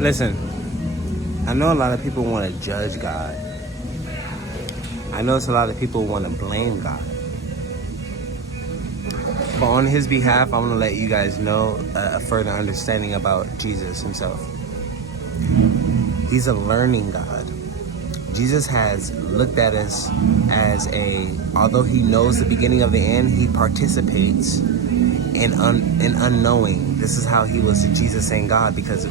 Listen, I know a lot of people want to judge God. I know it's a lot of people want to blame God. But on his behalf, I want to let you guys know a further understanding about Jesus himself. He's a learning God. Jesus has looked at us as although he knows the beginning of the end, he participates in unknowing. This is how he was Jesus saying God, because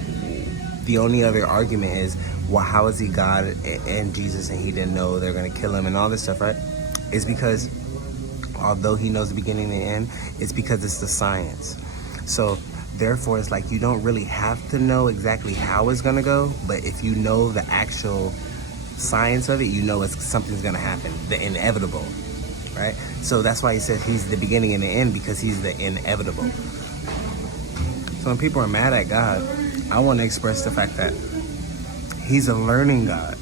the only other argument is, well, how is he God and Jesus and he didn't know they're going to kill him and all this stuff, right? It's because although he knows the beginning and the end, it's because it's the science. So therefore, it's like you don't really have to know exactly how it's going to go, but if you know the actual science of it, you know something's going to happen, the inevitable, right? So that's why he says he's the beginning and the end, because he's the inevitable. So when people are mad at God, I want to express the fact that he's a learning God.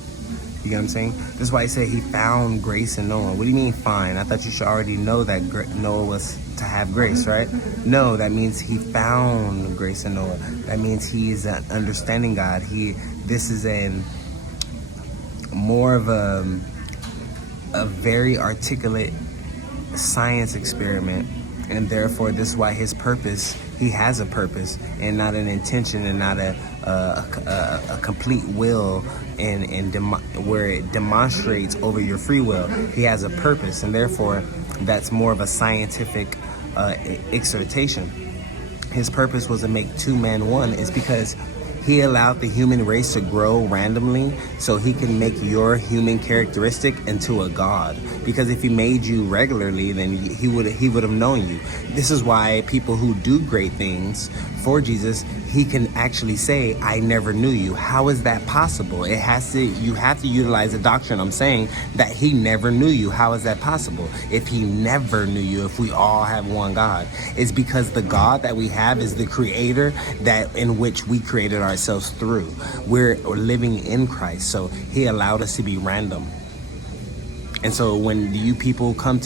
You get what I'm saying? That's why he said he found grace in Noah. What do you mean find? I thought you should already know that Noah was to have grace, right? No, that means he found grace in Noah. That means he's an understanding God. This is more of a very articulate science experiment, and therefore this is why his purpose, he has a purpose and not an intention and not a complete will and where it demonstrates over your free will. He has a purpose, and therefore that's more of a scientific exhortation. His purpose was to make two men one. It's because he allowed the human race to grow randomly so he can make your human characteristic into a god. Because if he made you regularly, then he would have known you. This is why people who do great things for Jesus, he can actually say, I never knew you. How is that possible? You have to utilize the doctrine. I'm saying that he never knew you. How is that possible? If he never knew you, if we all have one God, it's because the God that we have is the creator that in which we created ourselves through. We're living in Christ. So he allowed us to be random. And so when you people come to